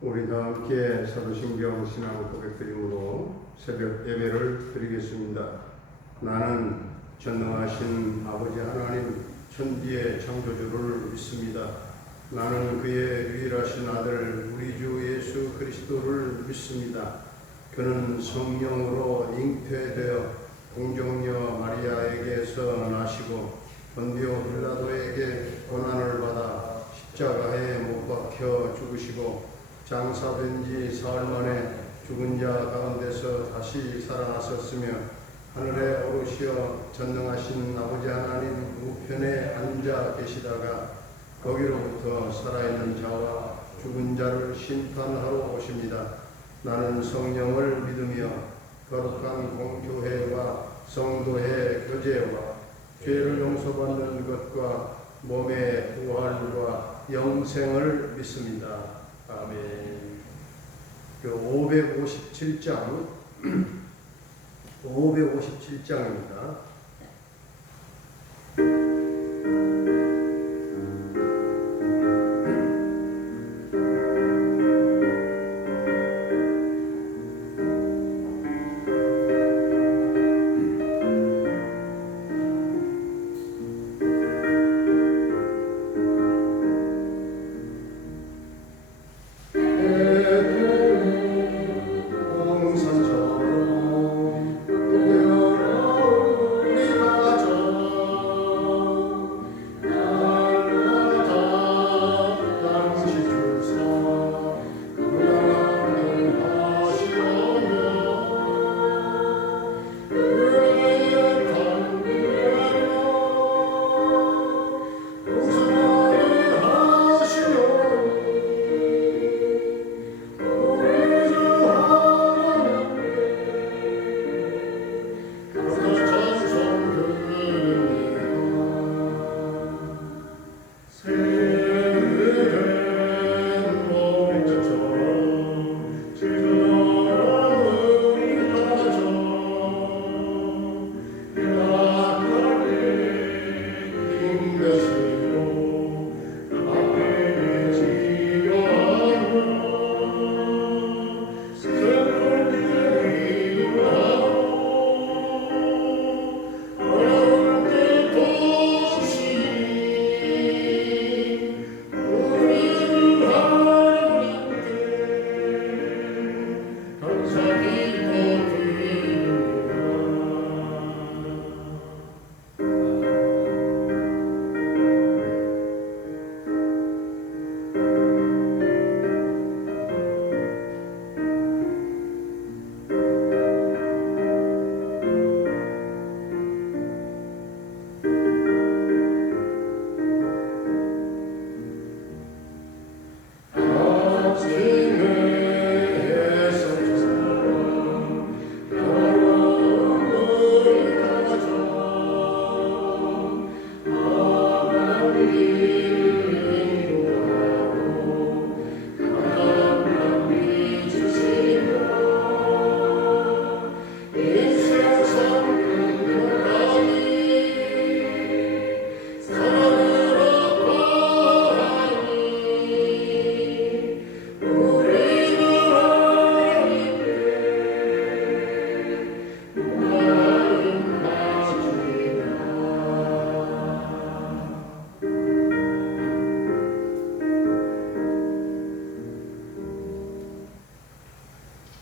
우리 다 함께 사도신경 신앙 고백드림으로 새벽 예배를 드리겠습니다. 나는 전능하신 아버지 하나님 천지의 창조주를 믿습니다. 나는 그의 유일하신 아들 우리 주 예수 그리스도를 믿습니다. 그는 성령으로 잉태되어 공정녀 마리아에게서 나시고 본디오 빌라도에게 고난을 받아 십자가에 못 박혀 죽으시고 장사된 지 사흘 만에 죽은 자 가운데서 다시 살아나셨으며 하늘에 오르시어 전능하신 아버지 하나님 우편에 앉아 계시다가 거기로부터 살아있는 자와 죽은 자를 심판하러 오십니다. 나는 성령을 믿으며 거룩한 공교회와 성도의 교제와 죄를 용서받는 것과 몸의 부활과 영생을 믿습니다. 아멘. 557장 557장입니다.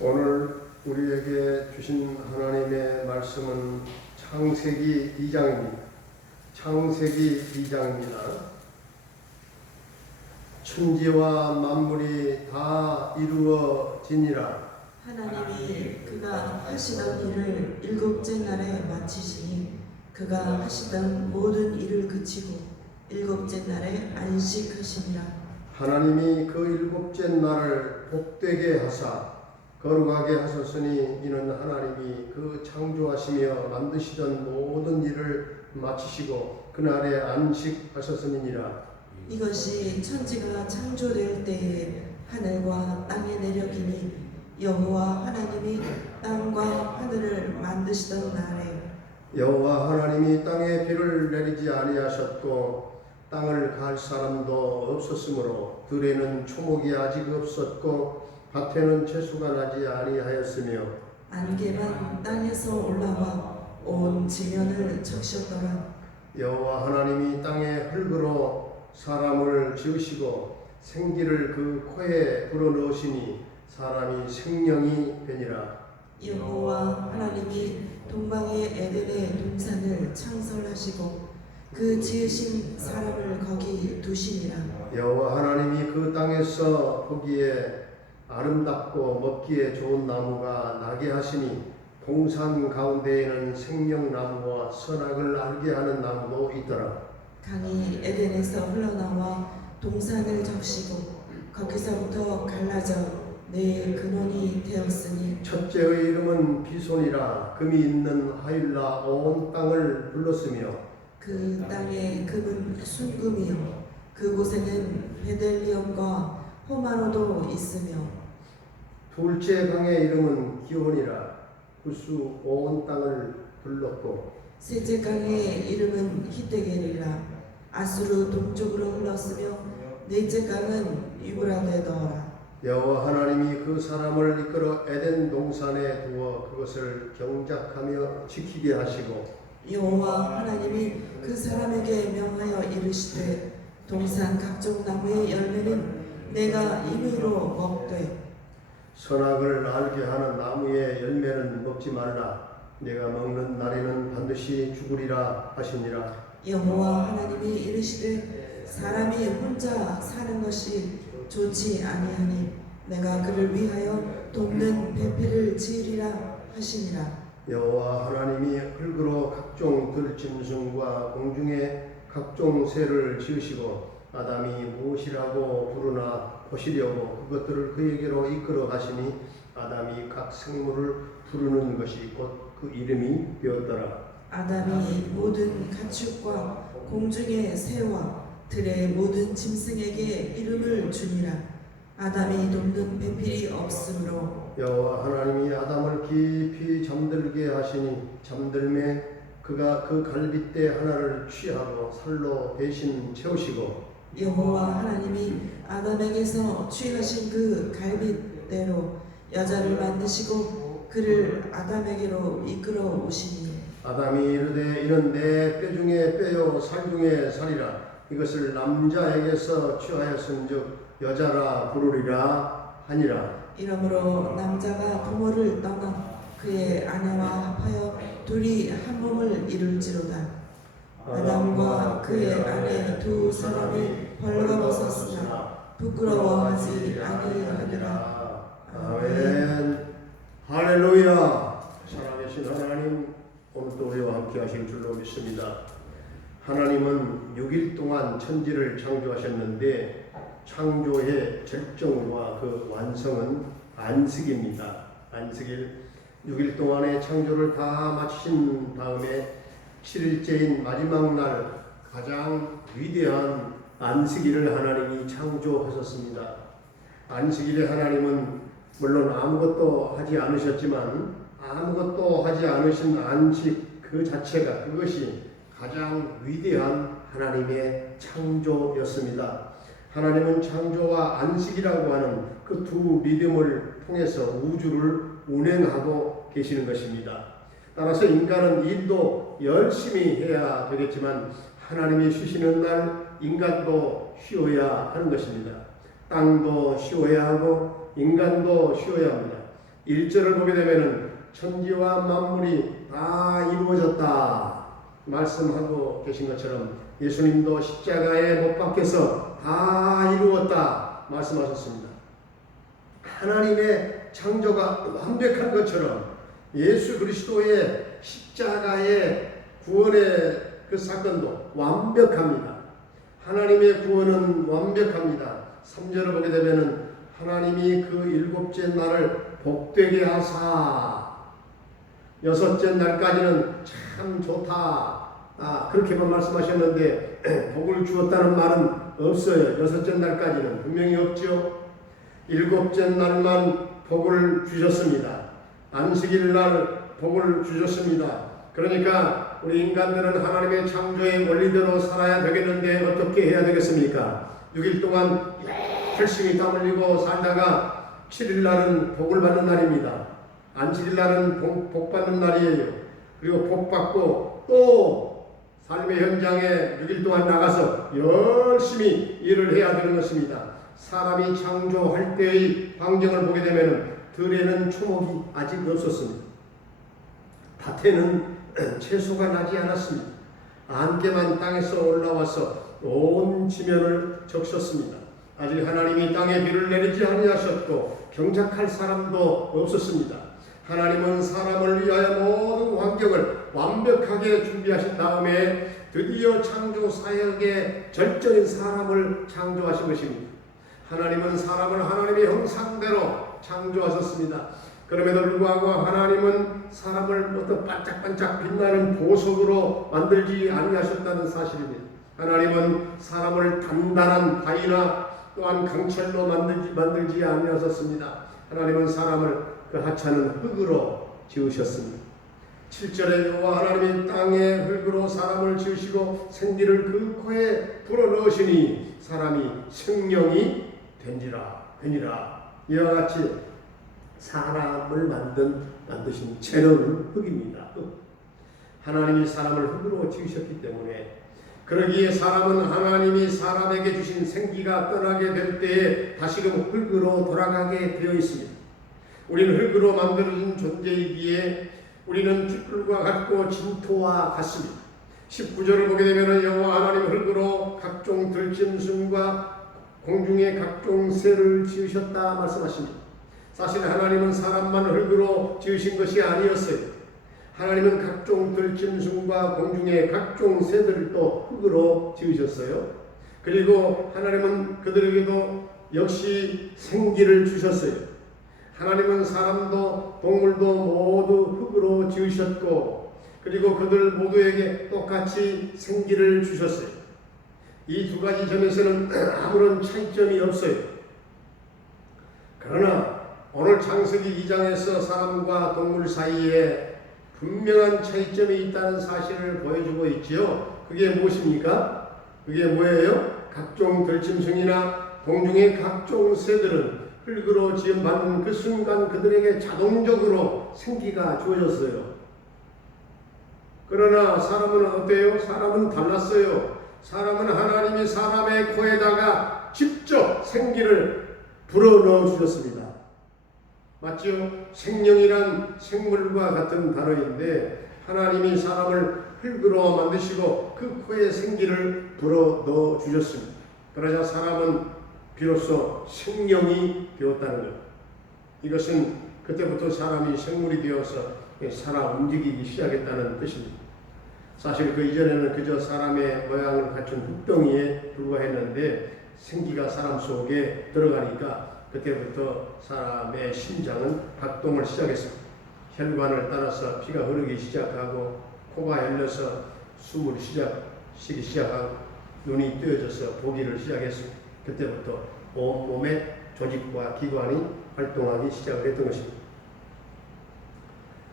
오늘 우리에게 주신 하나님의 말씀은 창세기 2장입니다. 창세기 2장입니다. 천지와 만물이 다 이루어지니라. 하나님이 그가 하시던 일을 일곱째 날에 마치시니 그가 하시던 모든 일을 그치고 일곱째 날에 안식하시니라. 하나님이 그 일곱째 날을 복되게 하사 거룩하게 하셨으니 이는 하나님이 그 창조하시며 만드시던 모든 일을 마치시고 그날에 안식하셨음이니라. 이것이 천지가 창조될 때에 하늘과 땅의 내력이니 여호와 하나님이 땅과 하늘을 만드시던 날에 여호와 하나님이 땅에 비를 내리지 아니하셨고 땅을 갈 사람도 없었으므로 들에는 초목이 아직 없었고 밭에는 채소가 나지 아니하였으며 안개만 땅에서 올라와 온 지면을 적셨더라. 여호와 하나님이 땅의 흙으로 사람을 지으시고 생기를 그 코에 불어넣으시니 사람이 생명이 되니라. 여호와 하나님이 동방의 에덴의 동산을 창설하시고 그 지으신 사람을 거기 두시니라. 여호와 하나님이 그 땅에서 거기에 아름답고 먹기에 좋은 나무가 나게 하시니 동산 가운데에는 생명나무와 선악을 알게 하는 나무도 있더라. 강이 에덴에서 흘러나와 동산을 적시고 거기서부터 갈라져 내 근원이 되었으니 첫째의 이름은 비손이라 금이 있는 하일라 온 땅을 불렀으며 그 땅의 금은 순금이요 그곳에는 베델리엄과 호마노도 있으며 둘째 강의 이름은 기온이라 구수 온 땅을 불렀고 셋째 강의 이름은 히데겔이라 아수르 동쪽으로 흘렀으며 넷째 강은 유브라데더라. 여호와 하나님이 그 사람을 이끌어 에덴 동산에 두어 그것을 경작하며 지키게 하시고 여호와 하나님이 그 사람에게 명하여 이르시되 동산 각종 나무의 열매는 내가 임의로 먹되 선악을 알게 하는 나무의 열매는 먹지 말라. 내가 먹는 날에는 반드시 죽으리라 하시니라. 여호와 하나님이 이르시되 사람이 혼자 사는 것이 좋지 아니하니 내가 그를 위하여 돕는 배필을 지으리라 하시니라. 여호와 하나님이 흙으로 각종 들짐승과 공중의 각종 새를 지으시고 아담이 무엇이라고 부르나 보시려고 그것들을 그에게로 이끌어 가시니 아담이 각 생물을 부르는 것이 곧 그 이름이 되었더라. 아담이 모든 가축과 공중의 새와 들의 모든 짐승에게 이름을 주니라. 아담이 돕는 배필이 없으므로 여호와 하나님이 아담을 깊이 잠들게 하시니 잠들매 그가 그 갈빗대 하나를 취하고 살로 대신 채우시고 여호와 하나님이 아담에게서 취하신 그 갈빗대로 여자를 만드시고 그를 아담에게로 이끌어 오시니 아담이 이르되 이는 내 뼈 중에 뼈요 살 중에 살이라 이것을 남자에게서 취하였은즉 여자라 부르리라 하니라. 이러므로 남자가 부모를 떠나 그의 아내와 합하여 둘이 한 몸을 이룰지로다. 아담과 그의 아내 두 사람이 벌거벗었으나 부끄러워하지 아니하니라. 아멘. 할렐루야. 살아계신 하나님, 오늘도 우리와 함께 하실 줄로 믿습니다. 하나님은 6일 동안 천지를 창조하셨는데 창조의 절정과 그 완성은 안식입니다. 안식일 6일 동안의 창조를 다 마치신 다음에 7일째인 마지막 날 가장 위대한 안식일을 하나님이 창조하셨습니다. 안식일에 하나님은 물론 아무것도 하지 않으셨지만 아무것도 하지 않으신 안식 그 자체가 그것이 가장 위대한 하나님의 창조였습니다. 하나님은 창조와 안식이라고 하는 그 두 믿음을 통해서 우주를 운행하고 계시는 것입니다. 따라서 인간은 일도 열심히 해야 되겠지만 하나님이 쉬시는 날 인간도 쉬어야 하는 것입니다. 땅도 쉬어야 하고 인간도 쉬어야 합니다. 1절을 보게 되면 천지와 만물이 다 이루어졌다 말씀하고 계신 것처럼 예수님도 십자가에 못 박혀서 다 이루었다 말씀하셨습니다. 하나님의 창조가 완벽한 것처럼 예수 그리스도의 십자가의 구원의 그 사건도 완벽합니다. 하나님의 구원은 완벽합니다. 3절을 보게 되면 하나님이 그 일곱째 날을 복되게 하사 여섯째 날까지는 참 좋다 그렇게만 말씀하셨는데 복을 주었다는 말은 없어요. 여섯째 날까지는 분명히 없죠. 일곱째 날만 복을 주셨습니다. 안식일 날 복을 주셨습니다. 그러니까 우리 인간들은 하나님의 창조의 원리대로 살아야 되겠는데 어떻게 해야 되겠습니까? 6일 동안 열심히 땀 흘리고 살다가 7일 날은 복을 받는 날입니다. 안식일 날은 복 받는 날이에요. 그리고 복 받고 또 삶의 현장에 6일 동안 나가서 열심히 일을 해야 되는 것입니다. 사람이 창조할 때의 광경을 보게 되면 들에는 초목이 아직 없었습니다. 밭에는 채소가 나지 않았습니다. 안개만 땅에서 올라와서 온 지면을 적셨습니다. 아직 하나님이 땅에 비를 내리지 아니하셨고 경작할 사람도 없었습니다. 하나님은 사람을 위하여 모든 환경을 완벽하게 준비하신 다음에 드디어 창조 사역의 절정인 사람을 창조하신 것입니다. 하나님은 사람을 하나님의 형상대로 창조하셨습니다. 그럼에도 불구하고 하나님은 사람을 어떤 반짝반짝 빛나는 보석으로 만들지 아니하셨다는 사실입니다. 하나님은 사람을 단단한 바위나 또한 강철로 만들지 아니하셨습니다. 하나님은 사람을 그 하찮은 흙으로 지으셨습니다. 7절에 여호와 하나님이 땅에 흙으로 사람을 지으시고 생기를 그 코에 불어넣으시니 사람이 생명이 되니라. 이와 같이 사람을 만드신 재료는 흙입니다. 하나님이 사람을 흙으로 지으셨기 때문에 그러기에 사람은 하나님이 사람에게 주신 생기가 떠나게 될 때에 다시금 흙으로 돌아가게 되어 있습니다. 우리는 흙으로 만들어진 존재이기에 우리는 뒷불과 같고 진토와 같습니다. 19절을 보게 되면 여호와 하나님 흙으로 각종 들짐승과 공중의 각종 새를 지으셨다 말씀하십니다. 사실 하나님은 사람만 흙으로 지으신 것이 아니었어요. 하나님은 각종 들짐승과 공중의 각종 새들을 또 흙으로 지으셨어요. 그리고 하나님은 그들에게도 역시 생기를 주셨어요. 하나님은 사람도 동물도 모두 흙으로 지으셨고 그리고 그들 모두에게 똑같이 생기를 주셨어요. 이 두 가지 점에서는 아무런 차이점이 없어요. 그러나 오늘 창세기 2장에서 사람과 동물 사이에 분명한 차이점이 있다는 사실을 보여주고 있지요. 그게 무엇입니까? 그게 뭐예요? 각종 들짐승이나 공중의 각종 새들은 흙으로 지음받는 그 순간 그들에게 자동적으로 생기가 주어졌어요. 그러나 사람은 어때요? 사람은 달랐어요. 사람은 하나님이 사람의 코에다가 직접 생기를 불어넣어 주셨습니다. 맞죠? 생명이란 생물과 같은 단어인데 하나님이 사람을 흙으로 만드시고 그 코에 생기를 불어넣어 주셨습니다. 그러자 사람은 비로소 생명이 되었다는 것. 이것은 그때부터 사람이 생물이 되어서 살아 움직이기 시작했다는 뜻입니다. 사실 그 이전에는 그저 사람의 모양을 갖춘 흙덩이에 불과했는데 생기가 사람 속에 들어가니까 그때부터 사람의 심장은 박동을 시작했습니다. 혈관을 따라서 피가 흐르기 시작하고 코가 열려서 숨을 쉬기 시작하고 눈이 뜨여져서 보기를 시작했습니다. 그때부터 온몸의 조직과 기관이 활동하기 시작을 했던 것입니다.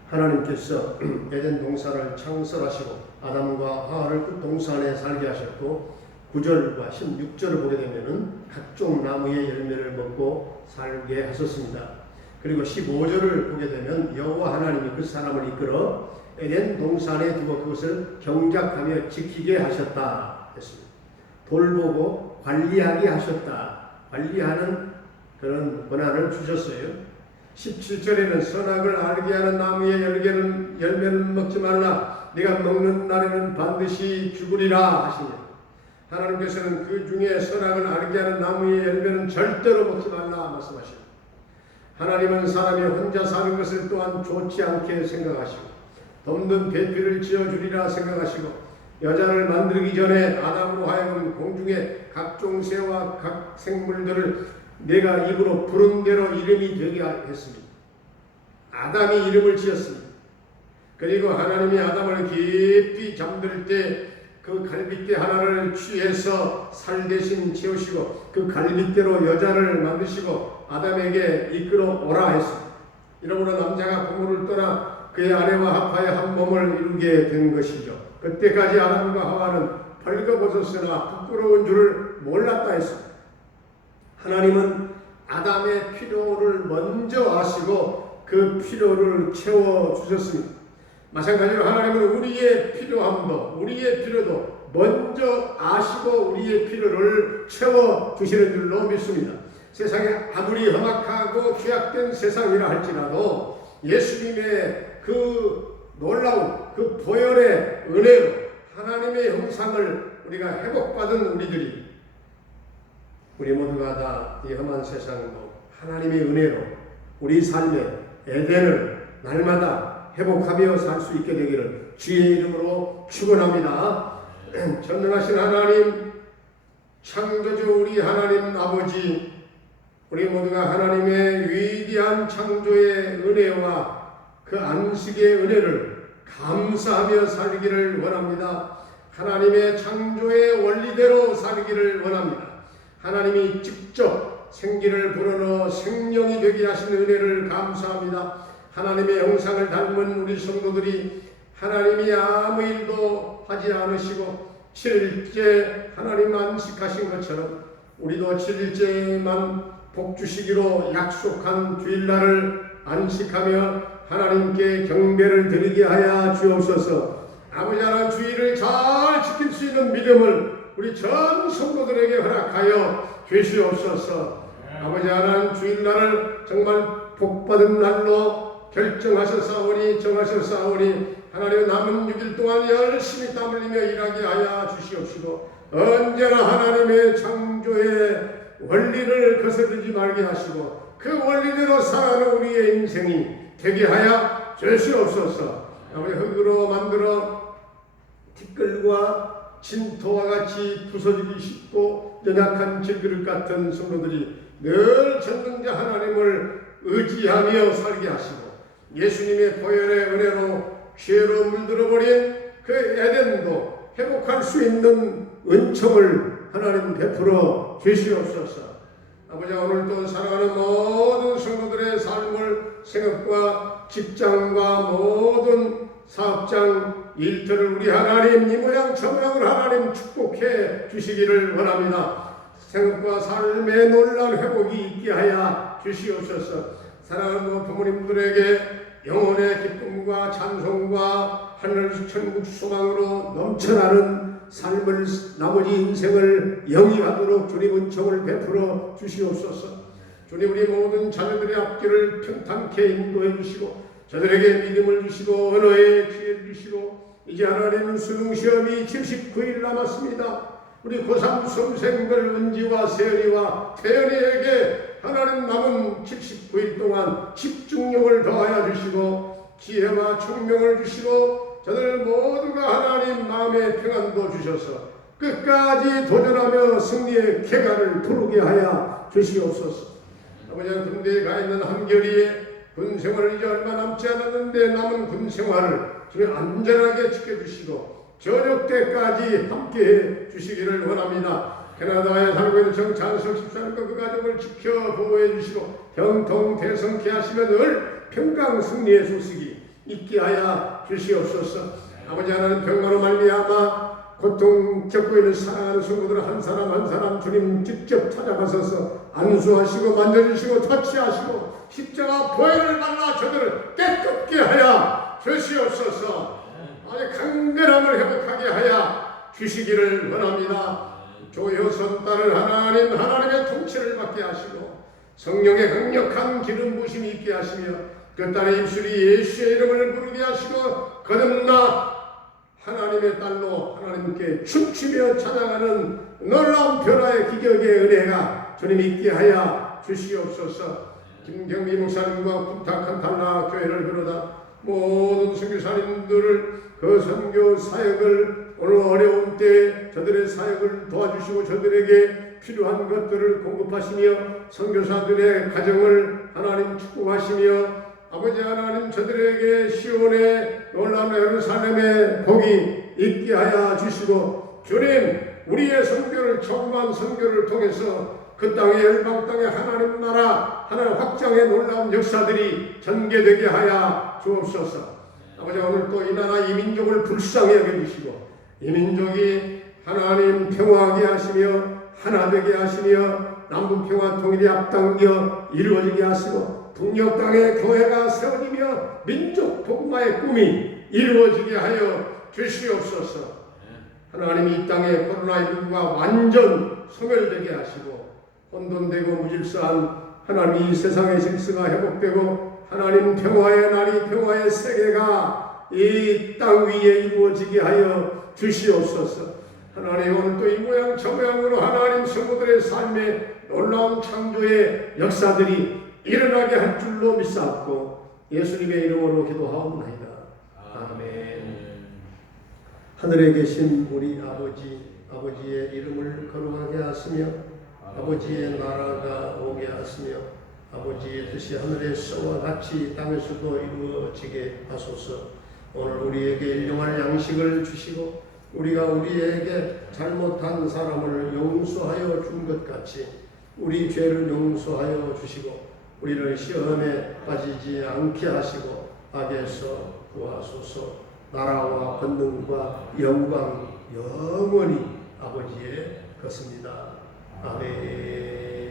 하나님께서 에덴 동산을 창설하시고 아담과 하와를 그 동산에 살게 하셨고 9절과 16절을 보게 되면은 각종 나무의 열매를 먹고 살게 하셨습니다. 그리고 15절을 보게 되면 여호와 하나님이 그 사람을 이끌어 에덴 동산에 두고 그것을 경작하며 지키게 하셨다 했습니다. 돌보고 관리하게 하셨다. 관리하는 그런 권한을 주셨어요. 17절에는 선악을 알게 하는 나무의 열매는 먹지 말라. 네가 먹는 날에는 반드시 죽으리라 하시니 하나님께서는 그 중에 선악을 알게 하는 나무의 열매는 절대로 먹지 말라 말씀하십니다. 하나님은 사람이 혼자 사는 것을 또한 좋지 않게 생각하시고 덤든 배필을 지어주리라 생각하시고 여자를 만들기 전에 아담으로 하여금 공중의 각종 새와 각 생물들을 내가 입으로 부른 대로 이름이 되게 했습니다. 아담이 이름을 지었습니다. 그리고 하나님이 아담을 깊이 잠들 때 그 갈빗대 하나를 취해서 살 대신 채우시고 그 갈빗대로 여자를 만드시고 아담에게 이끌어 오라 했습니다. 이러므로 남자가 부모를 떠나 그의 아내와 합하여 한 몸을 이루게 된 것이죠. 그때까지 아담과 하와는 벌거벗었으나 부끄러운 줄을 몰랐다 했습니다. 하나님은 아담의 필요를 먼저 아시고 그 필요를 채워주셨습니다. 마찬가지로 하나님은 우리의 필요도 먼저 아시고 우리의 필요를 채워주시는 줄로 믿습니다. 세상이 아무리 험악하고 죄악된 세상이라 할지라도 예수님의 그 놀라운 그 보혈의 은혜로 하나님의 형상을 우리가 회복받은 우리 모두가 다 이 험한 세상도 하나님의 은혜로 우리 삶의 에덴을 날마다 회복하며 살 수 있게 되기를 주의 이름으로 축원합니다. 전능하신 하나님, 창조주 우리 하나님 아버지, 우리 모두가 하나님의 위대한 창조의 은혜와 그 안식의 은혜를 감사하며 살기를 원합니다. 하나님의 창조의 원리대로 살기를 원합니다. 하나님이 직접 생기를 불어넣어 생명이 되게 하신 은혜를 감사합니다. 하나님의 형상을 닮은 우리 성도들이 하나님이 아무 일도 하지 않으시고 7일째 하나님 안식하신 것처럼 우리도 7일째만 복 주시기로 약속한 주일날을 안식하며 하나님께 경배를 드리게 하여 주옵소서. 아버지 하나님, 주일을 잘 지킬 수 있는 믿음을 우리 전 성도들에게 허락하여 주시옵소서. 아버지 하나님, 주일날을 정말 복받은 날로 정하셨사오니 하나님 남은 6일 동안 열심히 땀 흘리며 일하게 하여 주시옵시고, 언제나 하나님의 창조의 원리를 거스르지 말게 하시고 그 원리대로 살아가는 우리의 인생이 되게 하여 주시옵소서. 아버지, 흙으로 만들어 티끌과 진토와 같이 부서지기 쉽고 연약한 질그릇 같은 성도들이 늘 전능자 하나님을 의지하며 살게 하시고, 예수님의 보혈의 은혜로 죄로 물들어버린 그 에덴도 회복할 수 있는 은총을 하나님 베풀어 주시옵소서. 아버지, 오늘도 사랑하는 모든 성도들의 삶을, 생업과 직장과 모든 사업장 일터를 우리 하나님 이 모양 저 모양을 하나님 축복해 주시기를 원합니다. 생업과 삶의 놀라운 회복이 있게 하여 주시옵소서. 사랑하는 부모님들에게 영혼의 기쁨과 찬송과 하늘 천국 소망으로 넘쳐나는 삶을, 나머지 인생을 영위하도록 주님 은총을 베풀어 주시옵소서. 주님, 우리 모든 자녀들의 앞길을 평탄케 인도해 주시고 저들에게 믿음을 주시고 언어의 지혜를 주시고, 이제 하나님 수능시험이 79일 남았습니다. 우리 고3 수험생들 은지와 세연이와 태연이에게 하나님 남은 79일 동안 집중력을 더하여 주시고 지혜와 총명을 주시고 저들 모두가 하나님 마음의 평안도 주셔서 끝까지 도전하며 승리의 쾌가를 부르게 하여 주시옵소서. 아버지, 군대에 가 있는 한결이의 군생활을 이제 얼마 남지 않았는데 남은 군생활을 주님 안전하게 지켜주시고 저녁 때까지 함께해 주시기를 원합니다. 캐나다에 살고 있는 정찬석 집사님과 그 가족을 지켜 보호해 주시고 경통대성케 하시며 늘 평강 승리의 소식이 있게 하여 주시옵소서. 아버지 하나님, 병으로 말미암아 고통 겪고 있는 사랑하는 성도들 한 사람 한 사람 주님 직접 찾아가셔서 안수하시고 만져주시고 터치하시고 십자가 보혈을 발라 저들을 깨끗게 하여 주시옵소서. 아주 강건함을 회복하게 하여 주시기를 원합니다. 조효선 딸을 하나님의 통치를 받게 하시고 성령의 강력한 기름 부심이 있게 하시며 그 딸의 입술이 예수의 이름을 부르게 하시고 거듭나 하나님의 딸로 하나님께 춤추며 찬양하는 놀라운 변화의 기적의 은혜가 주님 있게 하여 주시옵소서. 김경미 목사님과 부탁한 달라 교회를 비롯한 모든 선교사님들을 그 선교 사역을 오늘 어려운 때 저들의 사역을 도와주시고 저들에게 필요한 것들을 공급하시며 선교사들의 가정을 하나님 축복하시며 아버지 하나님, 저들에게 시온의 놀라운 예루살렘의 복이 있게 하여 주시고 주님, 우리의 선교를 정말 선교를 통해서 그 땅에 열방 땅에 하나님 나라 하나님 확장의 놀라운 역사들이 전개되게 하여 주옵소서. 아버지 오늘 또 이 나라 이 민족을 불쌍히 여겨주시고 이 민족이 하나님 평화하게 하시며 하나 되게 하시며 남북평화 통일이 앞당겨 이루어지게 하시고 북녘 땅에 교회가 세워지며 민족 복음화의 꿈이 이루어지게 하여 주시옵소서. 하나님 이 땅에 코로나19가 완전 소멸되게 하시고 혼돈되고 무질서한 하나님 이 세상의 질서가 회복되고 하나님 평화의 날이 평화의 세계가 이 땅 위에 이루어지게 하여 주시옵소서. 하나님 오늘 또 이 모양 저 모양으로 하나님 성도들의 삶에 놀라운 창조의 역사들이 일어나게 할 줄로 믿사옵고 예수님의 이름으로 기도하옵나이다. 아멘. 하늘에 계신 우리 아버지의 이름을 거룩하게 하시며 아버지의 나라가 오게 하시며 아버지의 뜻이 하늘에서와 같이 땅에서도 이루어지게 하소서. 오늘 우리에게 일용할 양식을 주시고 우리가 우리에게 잘못한 사람을 용서하여 준 것 같이 우리 죄를 용서하여 주시고 우리를 시험에 빠지지 않게 하시고 악에서 구하소서. 나라와 권능과 영광 영원히 아버지의 것입니다. 아멘.